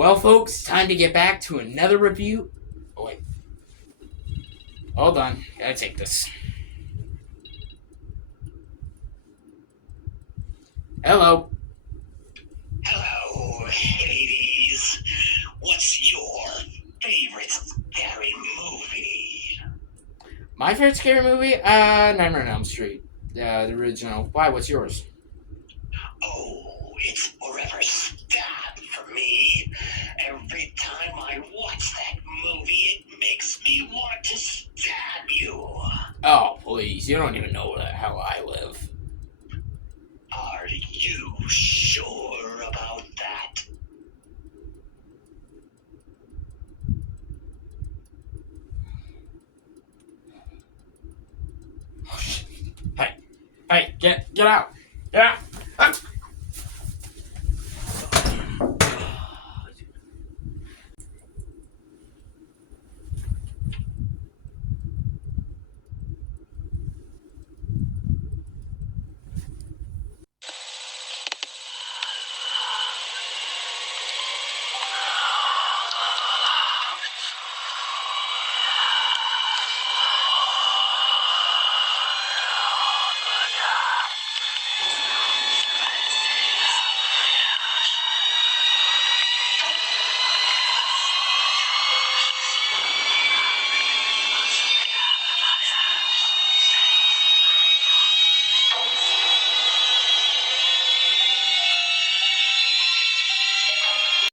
Well, folks, time to get back to another review. Oh, wait. Hold on. Gotta take this. Hello. Hello, ladies. What's your favorite scary movie? My favorite scary movie? Nightmare on Elm Street. The original. Why? What's yours? Oh, it's forever stab for me. Every time I watch that movie, it makes me want to stab you. Oh, please. You don't even know where the hell I live. Are you sure about that? Hey. Hey, get out. Get out. Ah.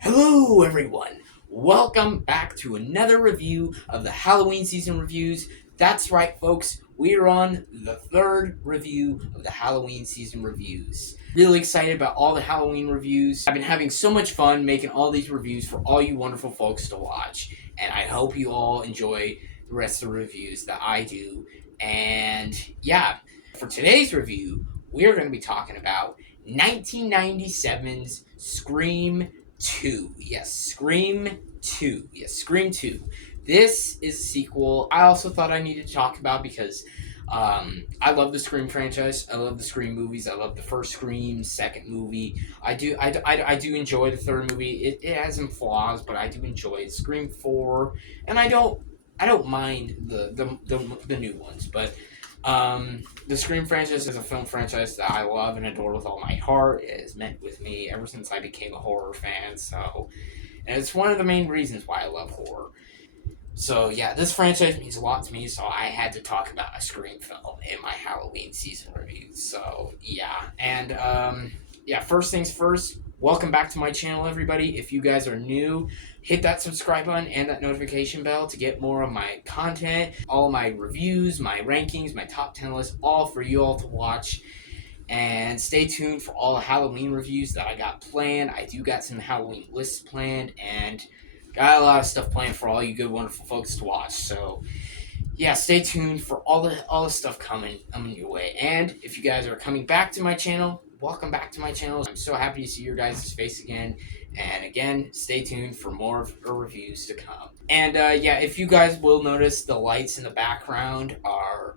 Hello, everyone. Welcome back to another review of the Halloween season reviews. That's right, folks. We are on the third review of the Halloween season reviews. Really excited about all the Halloween reviews. I've been having so much fun making all these reviews for all you wonderful folks to watch. And I hope you all enjoy the rest of the reviews that I do. And yeah, for today's review, we are going to be talking about 1997's Scream 2. Yes, Scream 2. Yes, Scream 2. This is a sequel I also thought I needed to talk about because I love the Scream franchise. I love the Scream movies. I love the first Scream, second movie. I do enjoy the third movie. It has some flaws, but I do enjoy it. Scream 4, and I don't mind the new ones, but the Scream franchise is a film franchise that I love and adore with all my heart. It has meant with me ever since I became a horror fan. And it's one of the main reasons why I love horror. So yeah, this franchise means a lot to me. So I had to talk about a Scream film in my Halloween season review. So yeah, and yeah, first things first. Welcome back to my channel, everybody. If you guys are new, hit that subscribe button and that notification bell to get more of my content, all my reviews, my rankings, my top 10 list, all for you all to watch. And stay tuned for all the Halloween reviews that I got planned. I do got some Halloween lists planned and got a lot of stuff planned for all you good, wonderful folks to watch. So yeah, stay tuned for all the stuff coming your way. And if you guys are coming back to my channel, welcome back to my channel. I'm so happy to see your guys' face again. And again, stay tuned for more reviews to come. And yeah, if you guys will notice, the lights in the background are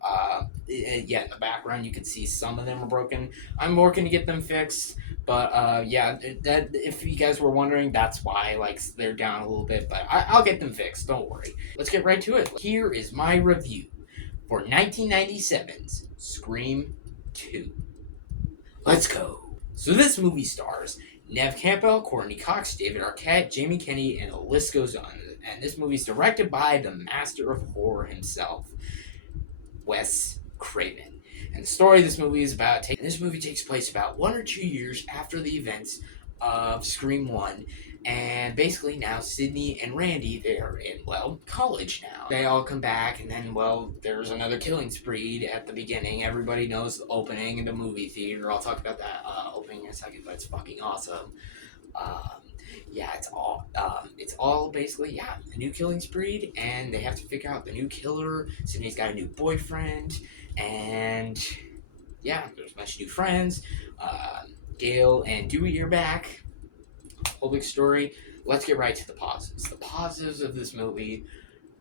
yeah, in the background you can see some of them are broken. I'm working to get them fixed. But yeah, that if you guys were wondering, that's why like they're down a little bit. But I'll get them fixed. Don't worry. Let's get right to it. Here is my review for 1997's Scream 2. Let's go. So this movie stars Nev Campbell, Courtney Cox, David Arquette, Jamie Kennedy, and the list goes on. And this movie is directed by the master of horror himself, Wes Craven. And the story of this movie is about this movie takes place about 1 or 2 years after the events of Scream 1. And basically now Sydney and Randy, they're in, well, college now. They all come back and then, well, there's another killing spree at the beginning. Everybody knows the opening in the movie theater. I'll talk about that opening in a second, but it's fucking awesome. Yeah, it's all basically, yeah, a new killing spree, and they have to figure out the new killer. Sydney's got a new boyfriend, and yeah, there's a bunch of new friends. Gail and Dewey are back. Whole big story. Let's get right to the positives. The positives of this movie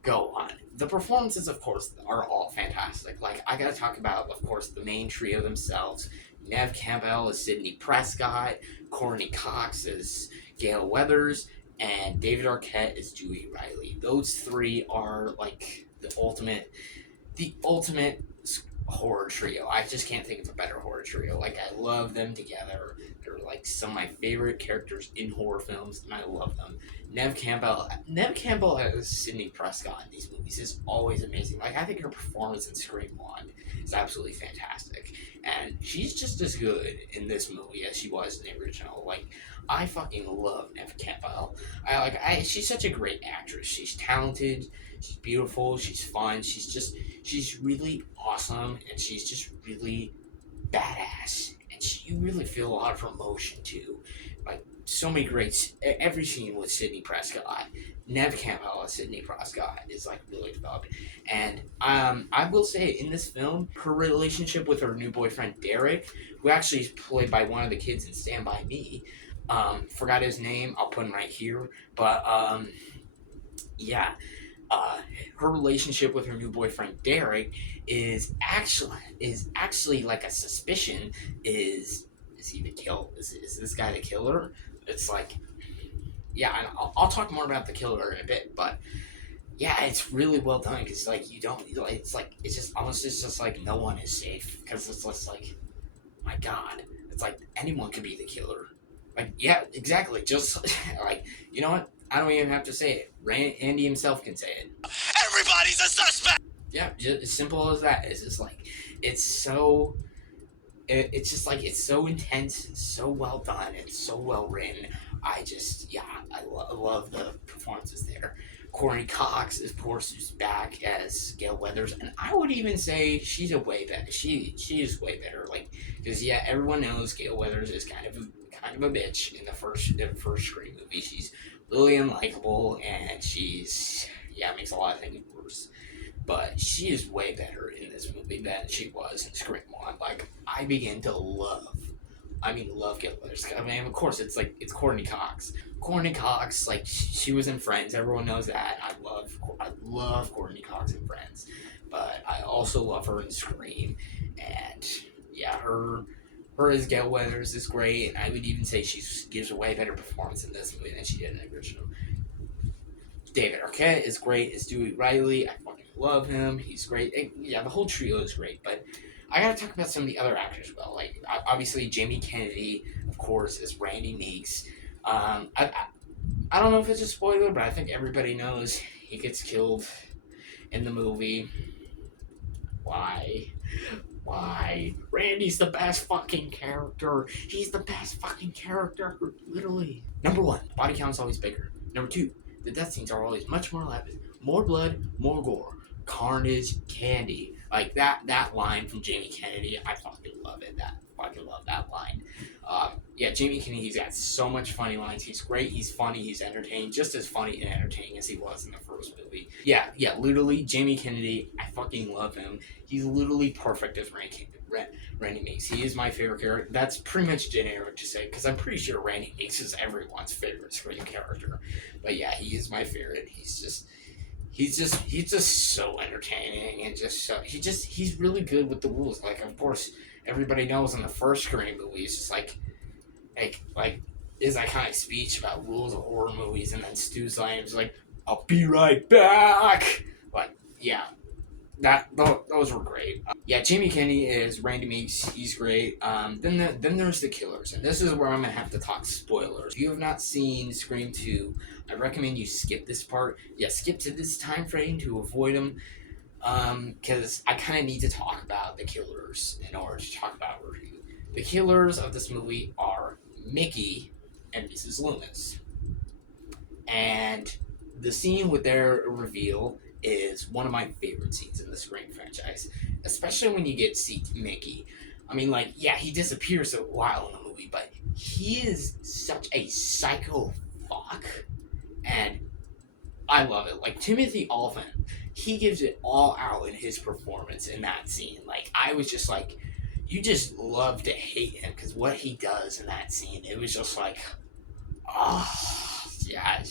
go on. The performances, of course, are all fantastic. Like, I gotta talk about, of course, the main trio themselves. Nev Campbell as Sidney Prescott, Courtney Cox as Gail Weathers, and David Arquette is Dewey Riley. Those three are like the ultimate horror trio. I just can't think of a better horror trio. Like, I love them together. They're like some of my favorite characters in horror films, and I love them. Nev Campbell as Sidney Prescott in these movies is always amazing. Like, I think her performance in Scream One is absolutely fantastic, and she's just as good in this movie as she was in the original. Like, I fucking love Nev Campbell. She's such a great actress. She's talented. She's beautiful. She's fun. She's really awesome, and she's just really badass. And you really feel a lot of emotion too. Like, so many every scene with Sidney Prescott, Nev Campbell as Sidney Prescott is like really developed. And I will say in this film, her relationship with her new boyfriend Derek, who actually is played by one of the kids in Stand By Me, forgot his name. I'll put him right here. But yeah, uh, her relationship with her new boyfriend Derek is actually like a suspicion. Is he the kill? Is this guy the killer? It's like, yeah, and I'll talk more about the killer in a bit, but yeah, it's really well done because like you don't, it's just almost it's just like no one is safe because it's just like, my God, it's like anyone could be the killer. Like, yeah, exactly. Just like, you know what? I don't even have to say it. Andy himself can say it. Everybody's a suspect! Yeah, just as simple as that. It's just like, it's it's just like, it's so intense, so well done, it's so well written. Yeah, I love the performances there. Courtney Cox, of course, is back as Gail Weathers, and I would even say she's a way better. She is way better. Like, because yeah, everyone knows Gail Weathers is kind of a bitch in the first Scream movie. She's really unlikable, and makes a lot of things worse. But she is way better in this movie than she was in Scream One. Like, I begin to love Gail Weathers. I mean, of course, it's Courtney Cox. Courtney Cox, like, she was in Friends. Everyone knows that. I love Courtney Cox in Friends, but I also love her in Scream. And yeah, her as Gail Weathers is great. And I would even say she gives a way better performance in this movie than she did in the original. David Arquette is great as Dewey Riley. I fucking love him. He's great. Yeah, the whole trio is great, but I gotta talk about some of the other actors as well. Like, obviously, Jamie Kennedy, of course, is Randy Meeks. I don't know if it's a spoiler, but I think everybody knows he gets killed in the movie. Why? Why? Randy's the best fucking character. He's the best fucking character, literally. Number one, body count's always bigger. Number two, the death scenes are always much more elaborate. More blood, more gore. Carnage, candy. Like, that line from Jamie Kennedy, I fucking love it. I fucking love that line. Yeah, Jamie Kennedy, he's got so much funny lines. He's great, he's funny, he's entertaining. Just as funny and entertaining as he was in the first movie. Yeah, literally, Jamie Kennedy, I fucking love him. He's literally perfect as Randy Meeks. He is my favorite character. That's pretty much generic to say, because I'm pretty sure Randy Meeks is everyone's favorite Scream character. But yeah, he is my favorite. He's just so entertaining, and he's really good with the rules. Like, of course, everybody knows in the first Scream movie, it's just like his iconic speech about rules of horror movies, and then Stu's line is like, "I'll be right back." Like, yeah, those were great. Yeah, Jamie Kennedy is Randy Meeks. He's great. Then there's the killers, and this is where I'm gonna have to talk spoilers. If you have not seen Scream 2, I recommend you skip this part. Yeah, skip to this time frame to avoid them. Because I kind of need to talk about the killers in order to talk about review. The killers of this movie are Mickey and Mrs. Loomis. And the scene with their reveal is one of my favorite scenes in the Scream franchise, especially when you get to see Mickey. I mean, like, yeah, he disappears a while in the movie, but he is such a psycho fuck, and I love it. Like, Timothy Olyphant, he gives it all out in his performance in that scene. Like, I was just like, you just love to hate him, because what he does in that scene, it was just like, oh, yeah,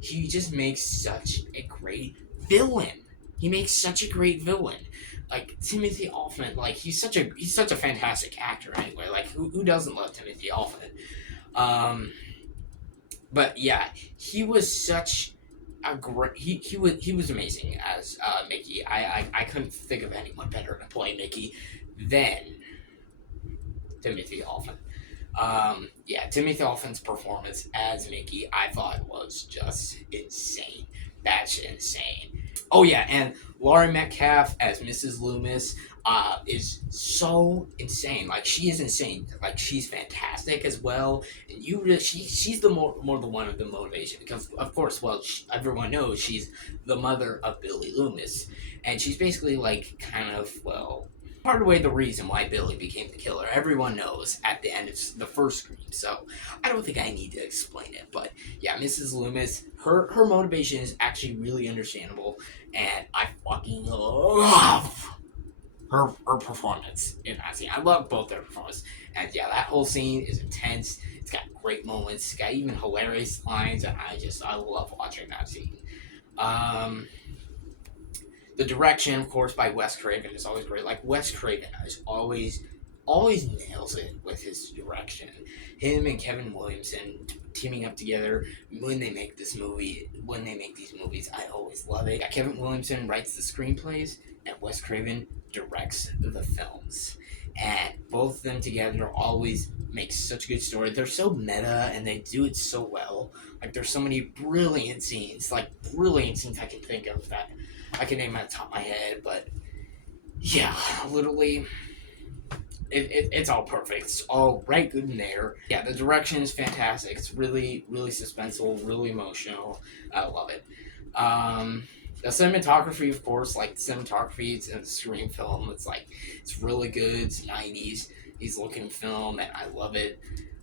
he just makes such a great villain. He makes such a great villain. Like, Timothy Olyphant, like, he's such a fantastic actor anyway. Like, who doesn't love Timothy Olyphant? But yeah, he was such a great. He was amazing as Mickey. I couldn't think of anyone better to play Mickey than Timothy Olyphant. Yeah, Timothy Olyphant's performance as Mickey, I thought was just insane. That's insane. Oh yeah, and Laurie Metcalf as Mrs. Loomis is so insane. Like she is insane. Like she's fantastic as well. And you really, she's the more the one of the motivation because of course, well, everyone knows she's the mother of Billy Loomis, and she's basically like kind of well part of the way the reason why Billy became the killer. Everyone knows at the end of the first Scream, so I don't think I need to explain it. But yeah, Mrs. Loomis, her motivation is actually really understandable, and I fucking love her performance in that scene. I love both their performances, and yeah, that whole scene is intense. It's got great moments. It's got even hilarious lines, and I love watching that scene. Um, the direction, of course, by Wes Craven is always great. Like Wes Craven is always nails it with his direction. Him and Kevin Williamson teaming up together when they make these movies, I always love it. Kevin Williamson writes the screenplays, and Wes Craven directs the films. And both of them together always make such a good story. They're so meta, and they do it so well. Like there's so many brilliant scenes I can think of that I can name at the top of my head, but yeah, literally, it's all perfect. It's all right good in there. Yeah, the direction is fantastic. It's really, really suspenseful, really emotional. I love it. The cinematography, of course, like the cinematography it's in the Scream film, it's really good. It's 90s. He's looking film, and I love it.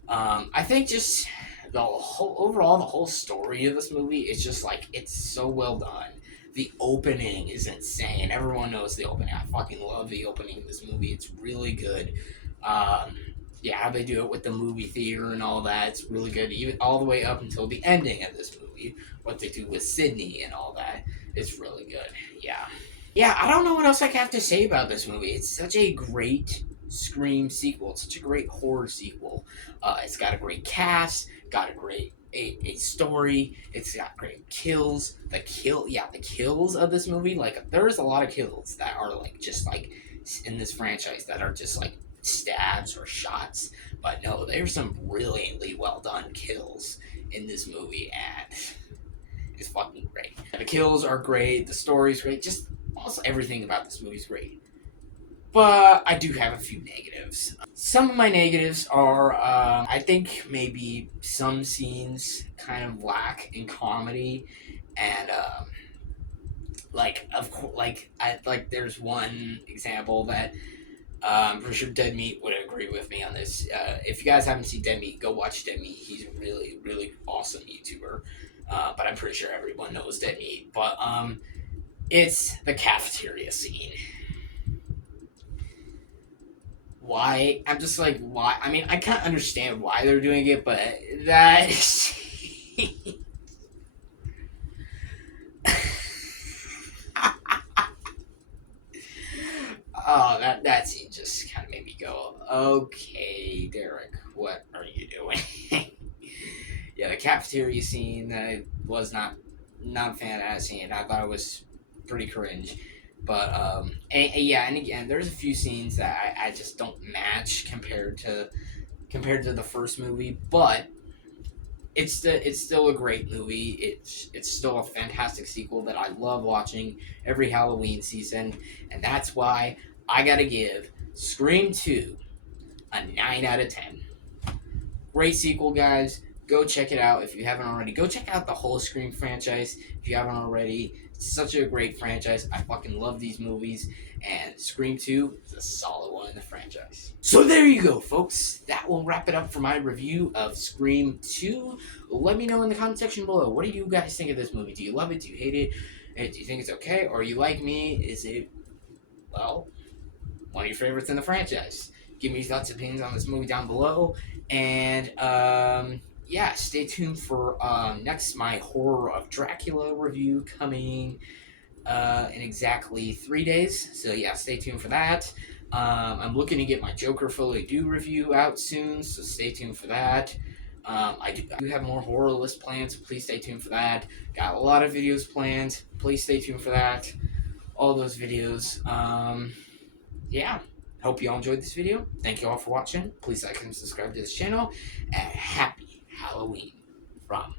I think just the whole story of this movie is just like it's so well done. The opening is insane. Everyone knows the opening. I fucking love the opening of this movie. It's really good. Um, yeah, how they do it with the movie theater and all that, it's really good. Even all the way up until the ending of this movie, what they do with Sydney and all that, it's really good. Yeah. Yeah, I don't know what else I have to say about this movie. It's such a great Scream sequel. It's such a great horror sequel. It's got a great cast, got a great a story. It's got great kills. The kills of this movie, like there's a lot of kills that are like just like in this franchise that are just like stabs or shots. But no, there's some brilliantly well done kills in this movie, and it's fucking great. The kills are great. The story's great. Just also everything about this movie's great. But I do have a few negatives. Some of my negatives are, I think maybe some scenes kind of lack in comedy, and like of course, there's one example that I'm pretty sure Dead Meat would agree with me on this. If you guys haven't seen Dead Meat, go watch Dead Meat. He's a really, really awesome YouTuber. But I'm pretty sure everyone knows Dead Meat. But it's the cafeteria scene. Why? I'm just like, why? I mean, I can't understand why they're doing it, but that. Oh, that scene just kind of made me go, okay, Derek, what are you doing? Yeah, the cafeteria scene, I was not a fan of that scene. I thought it was pretty cringe. But yeah, and again, there's a few scenes that I just don't match compared to the first movie, but it's still a great movie. It's still a fantastic sequel that I love watching every Halloween season, and that's why I gotta give Scream 2 a 9 out of 10. Great sequel, guys. Go check it out if you haven't already. Go check out the whole Scream franchise if you haven't already. It's such a great franchise. I fucking love these movies, and Scream 2 is a solid one in the franchise. So there you go, folks. That will wrap it up for my review of Scream 2. Let me know in the comment section below. What do you guys think of this movie? Do you love it? Do you hate it? And do you think it's okay? Or are you like me? Is it, well, one of your favorites in the franchise? Give me your thoughts and opinions on this movie down below. And, yeah, stay tuned for next my Horror of Dracula review coming in exactly 3 days. So yeah, stay tuned for that. I'm looking to get my Joker Fully Do review out soon, so stay tuned for that. I do have more horror list planned, so please stay tuned for that. Got a lot of videos planned. Please stay tuned for that. All those videos. Yeah. Hope you all enjoyed this video. Thank you all for watching. Please like and subscribe to this channel. And happy Halloween from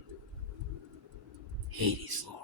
Hades Lord.